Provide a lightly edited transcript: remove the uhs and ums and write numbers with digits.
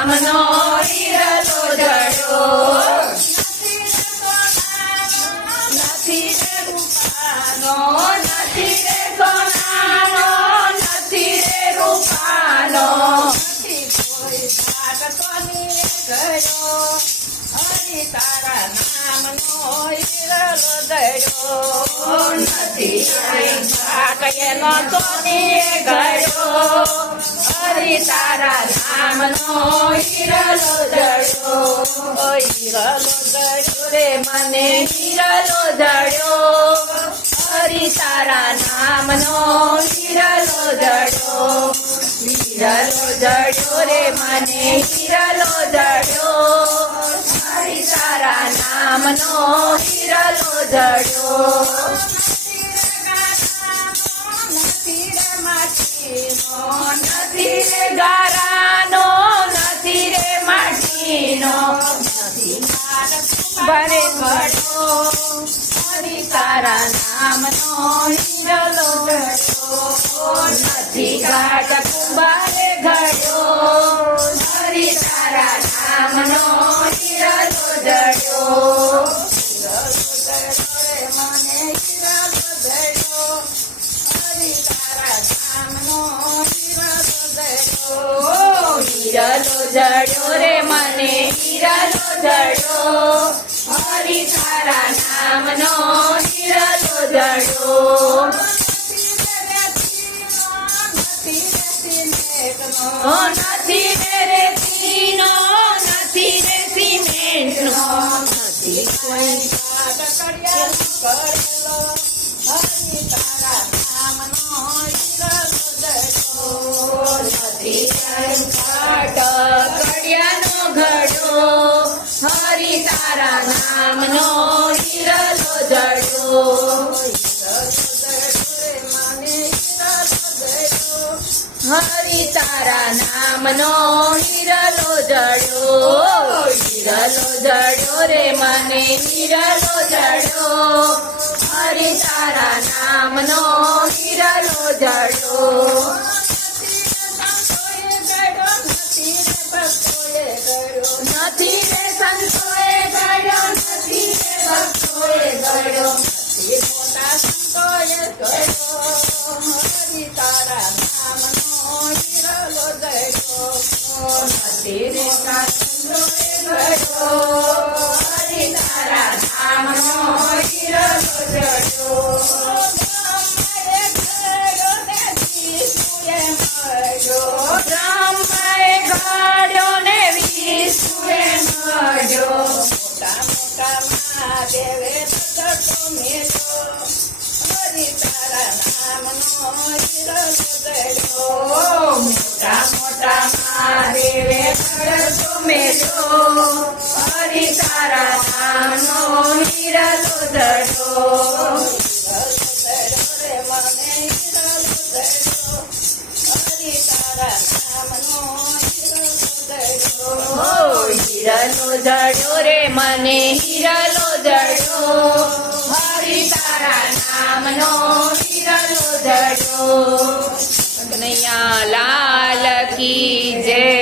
નામનો હિરલો જડ્યો નથી રે રૂપાનો નથી રે સોનાનો નથી રે રૂપાનો નથી કોઈ ભાગતોની ગયો હરિ તારા નામનો હિરલો જડ્યો નથી ભાગયનો તોની ગયો હરિ તારા નામનો હિરલો જડ્યો હિરલો જડ્યો રે મને હિરલો જડ્યો હરિ તારા નામનો હિરલો જડ્યો હિરલો જડ્યો રે મને હિરલો જડ્યો હરિ તારા નામનો હિરલો જડ્યો નથી રે ગારાનો નથી રે માટીનો નથી ભરે ઘડો હરિ તારા નામનો હિરલો જડ્યો નથી ગાઢ કુંભારે ઘડ્યો હરિ તારા નામનો હિરલો જડ્યો મને હિરલો જડ્યો હરિ તારા નામનો હિરલો જડ્યો રે મને હિરલો જડ્યો હરિ તારા નામનો હિરલો જડ્યો નથી રે રેતીનો નથી રે સિમેન્ટનો નથી કોઈ કરેલો હરિ તારા નામનો હિરલો જડ્યો નથી કડિયાનો ઘડો હરિ તારા નામનો હિરલો જડ્યો હરિ તારા નામનો હિરલો જડ્યો હિરલો જડ્યો રે મને હિરલો જડ્યો હરિ તારા નામનો હિરલો જડ્યો નથી રે સંતોએ ગળ્યો નથી રે ભક્તોએ ગળ્યો નથી મોટા સંતોએ ગળ્યો હરિ તારા નામનો હિરલો જડ્યો નથી રે સંતોએ ગળ્યો હરિ તારા નામનો હિરલો જડ્યો બ્રહ્માએ ઘડ્યો ને વિષ્ણુએ મળ્યો મોટા મોટા મહાદેવે તટો મેલ્યો હરિ તારા નામનો હિરલો જડ્યો મોટા મોટા મહાદેવે તટો મેલ્યો હરિ તારા નામનો હિરલો જડ્યો મને હિરલો જડ્યો હરિ તારા નામનો હિરલો જડ્યો રે મને હિરલો જડ્યો હરિ તારા નામનો હિરલો જડ્યો કનૈયા લાલ કી જય।